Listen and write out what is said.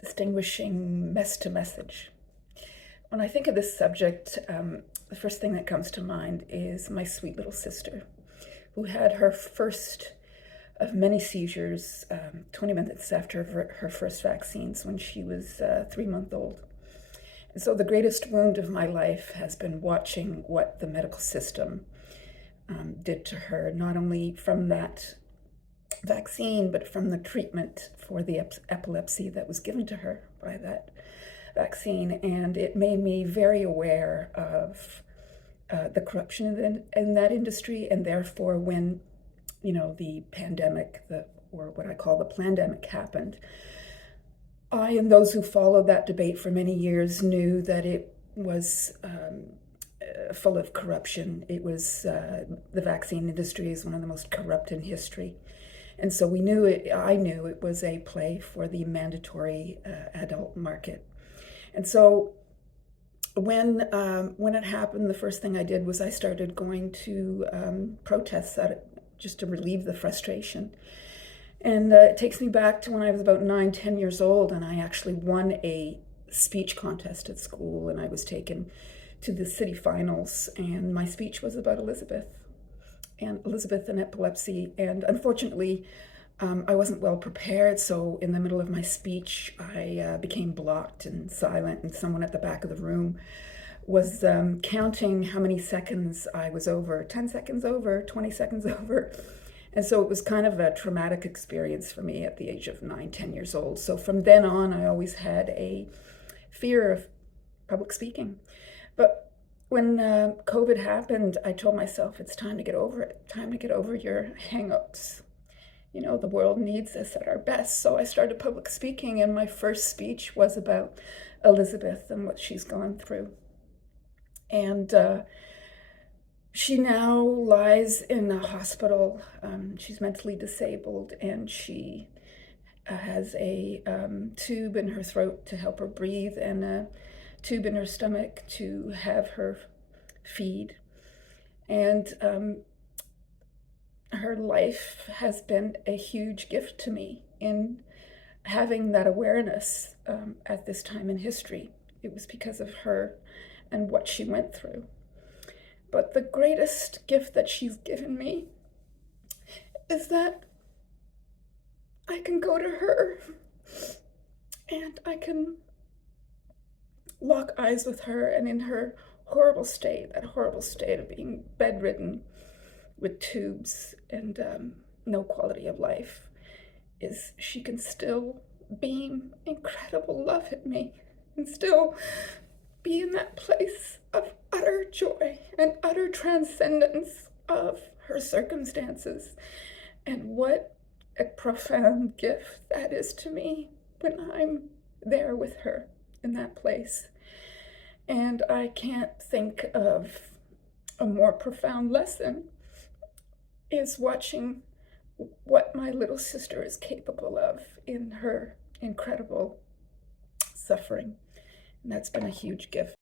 distinguishing mess to message. When I think of this subject, the first thing that comes to mind is my sweet little sister, who had her first of many seizures 20 minutes after her first vaccines when she was 3 months old. And so the greatest wound of my life has been watching what the medical system did to her, not only from that vaccine, but from the treatment for the epilepsy that was given to her by that vaccine. And it made me very aware of the corruption in that industry, and therefore when the pandemic, or what I call the plandemic, happened, I and those who followed that debate for many years knew that it was full of corruption. It was the vaccine industry is one of the most corrupt in history. And so I knew it was a play for the mandatory adult market. And so when it happened, the first thing I did was I started going to protests at it, just to relieve the frustration. And it takes me back to when I was about 9, 10 years old, and I actually won a speech contest at school, and I was taken to the city finals, and my speech was about Elizabeth and epilepsy. And unfortunately, I wasn't well prepared, so in the middle of my speech, I became blocked and silent, and someone at the back of the room was counting how many seconds I was over, 10 seconds over, 20 seconds over. And so it was kind of a traumatic experience for me at the age of 9, 10 years old. So from then on, I always had a fear of public speaking. But when COVID happened, I told myself, it's time to get over it, time to get over your hang-ups. The world needs us at our best. So I started public speaking, and my first speech was about Elizabeth and what she's gone through. And she now lies in a hospital. She's mentally disabled, and she has a tube in her throat to help her breathe, and a tube in her stomach to have her feed. And her life has been a huge gift to me in having that awareness at this time in history. It was because of her and what she went through. But the greatest gift that she's given me is that I can go to her and I can lock eyes with her, and in her horrible state, that horrible state of being bedridden with tubes and no quality of life, is she can still beam incredible love at me and still be in that place of utter joy and utter transcendence of her circumstances. And what a profound gift that is to me when I'm there with her in that place. And I can't think of a more profound lesson, is watching what my little sister is capable of in her incredible suffering. And that's been a huge gift.